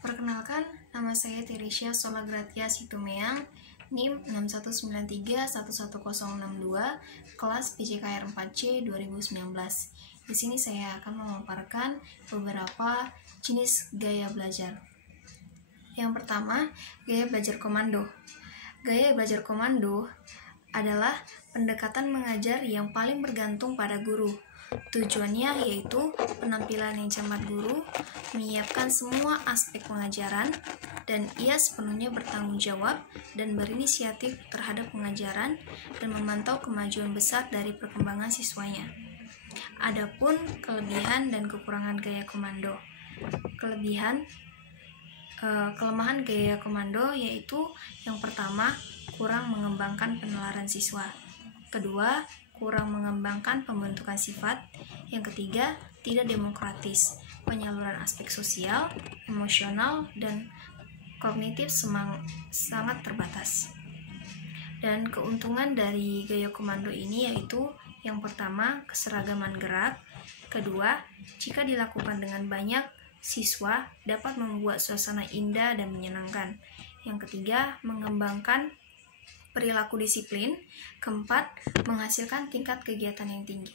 Perkenalkan, nama saya Teresia Solagratia Situmeang, NIM 6193110062, kelas PJKR 4C 2019. Di sini saya akan memaparkan beberapa jenis gaya belajar. Yang pertama, gaya belajar komando. Gaya belajar komando adalah pendekatan mengajar yang paling bergantung pada guru. Tujuannya yaitu penampilan yang cermat guru, menyiapkan semua aspek pengajaran, dan ia sepenuhnya bertanggung jawab dan berinisiatif terhadap pengajaran dan memantau kemajuan besar dari perkembangan siswanya. Adapun kelebihan dan kekurangan gaya komando. Kelemahan gaya komando yaitu yang pertama, kurang mengembangkan penalaran siswa. Kedua, kurang mengembangkan pembentukan sifat. Yang ketiga, tidak demokratis. Penyaluran aspek sosial, emosional, dan kognitif sangat terbatas. Dan keuntungan dari gaya komando ini yaitu yang pertama, keseragaman gerak. Kedua, jika dilakukan dengan banyak siswa dapat membuat suasana indah dan menyenangkan. Yang ketiga, mengembangkan perilaku disiplin. Keempat, menghasilkan tingkat kegiatan yang tinggi.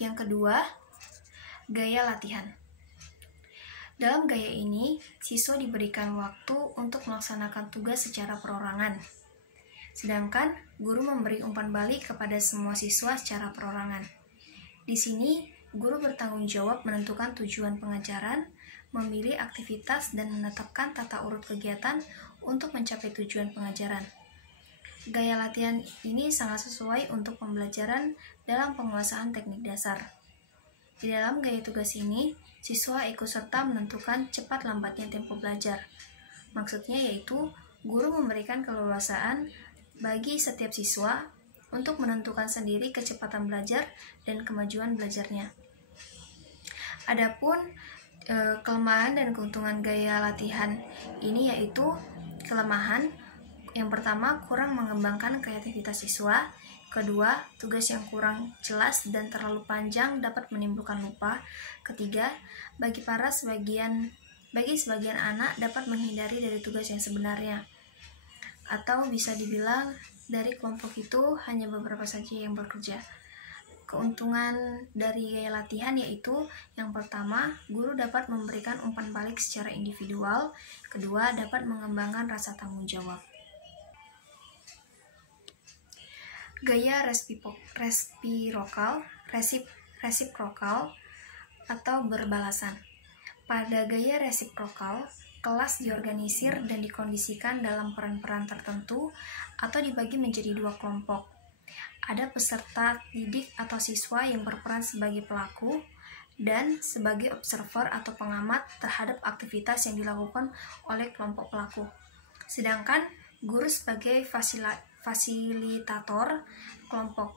Yang kedua, gaya latihan. Dalam gaya ini, siswa diberikan waktu untuk melaksanakan tugas secara perorangan. Sedangkan guru memberi umpan balik kepada semua siswa secara perorangan. Di sini, guru bertanggung jawab menentukan tujuan pengajaran, memilih aktivitas, dan menetapkan tata urut kegiatan untuk mencapai tujuan pengajaran. Gaya latihan ini sangat sesuai untuk pembelajaran dalam penguasaan teknik dasar. Di dalam gaya tugas ini, siswa ikut serta menentukan cepat lambatnya tempo belajar. Maksudnya yaitu, guru memberikan keleluasaan bagi setiap siswa untuk menentukan sendiri kecepatan belajar dan kemajuan belajarnya. Adapun kelemahan dan keuntungan gaya latihan ini yaitu kelemahan, yang pertama, kurang mengembangkan kreativitas siswa. Kedua, tugas yang kurang jelas dan terlalu panjang dapat menimbulkan lupa. Ketiga, bagi sebagian anak dapat menghindari dari tugas yang sebenarnya. Atau bisa dibilang dari kelompok itu hanya beberapa saja yang bekerja. Keuntungan dari gaya latihan yaitu yang pertama, guru dapat memberikan umpan balik secara individual. Kedua, dapat mengembangkan rasa tanggung jawab. Gaya resiprokal atau berbalasan. Pada gaya resiprokal, kelas diorganisir dan dikondisikan dalam peran-peran tertentu atau dibagi menjadi dua kelompok. Ada peserta didik atau siswa yang berperan sebagai pelaku dan sebagai observer atau pengamat terhadap aktivitas yang dilakukan oleh kelompok pelaku. Sedangkan guru sebagai fasilitator kelompok.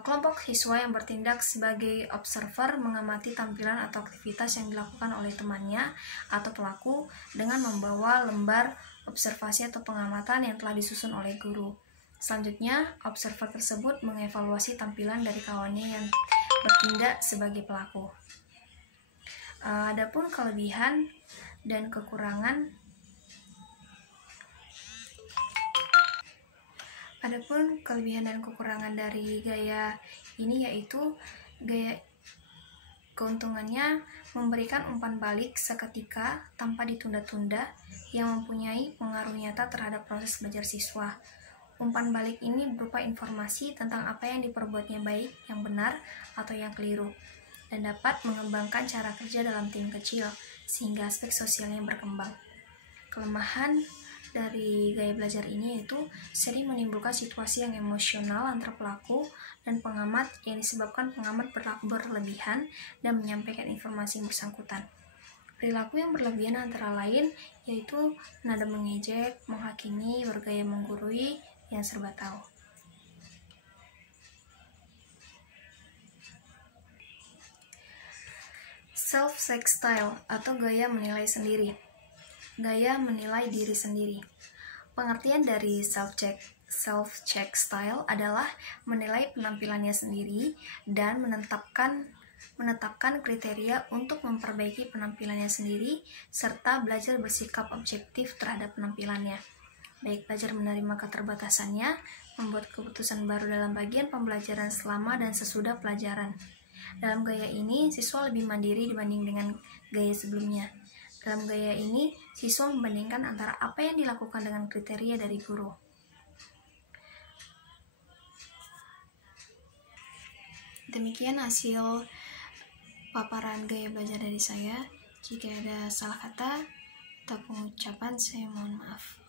Kelompok siswa yang bertindak sebagai observer mengamati tampilan atau aktivitas yang dilakukan oleh temannya atau pelaku dengan membawa lembar observasi atau pengamatan yang telah disusun oleh guru. Selanjutnya, observer tersebut mengevaluasi tampilan dari kawannya yang bertindak sebagai pelaku. Adapun kelebihan dan kekurangan dari gaya ini yaitu keuntungannya memberikan umpan balik seketika tanpa ditunda-tunda yang mempunyai pengaruh nyata terhadap proses belajar siswa. Umpan balik ini berupa informasi tentang apa yang diperbuatnya baik, yang benar, atau yang keliru, dan dapat mengembangkan cara kerja dalam tim kecil sehingga aspek sosialnya berkembang. Kelemahan dari gaya belajar ini yaitu sering menimbulkan situasi yang emosional antara pelaku dan pengamat yang disebabkan pengamat berlebihan dan menyampaikan informasi yang bersangkutan. Perilaku yang berlebihan antara lain yaitu nada mengejek, menghakimi, bergaya menggurui, yang serba tahu. Self-check style atau gaya menilai sendiri. Gaya menilai diri sendiri. Pengertian dari self-check style adalah menilai penampilannya sendiri dan menetapkan menetapkan kriteria untuk memperbaiki penampilannya sendiri, serta belajar bersikap objektif terhadap penampilannya. Baik belajar menerima keterbatasannya, membuat keputusan baru dalam bagian pembelajaran selama dan sesudah pelajaran. Dalam gaya ini, siswa lebih mandiri dibanding dengan gaya sebelumnya. Dalam gaya ini, siswa membandingkan antara apa yang dilakukan dengan kriteria dari guru. Demikian hasil paparan gaya belajar dari saya. Jika ada salah kata atau pengucapan, saya mohon maaf.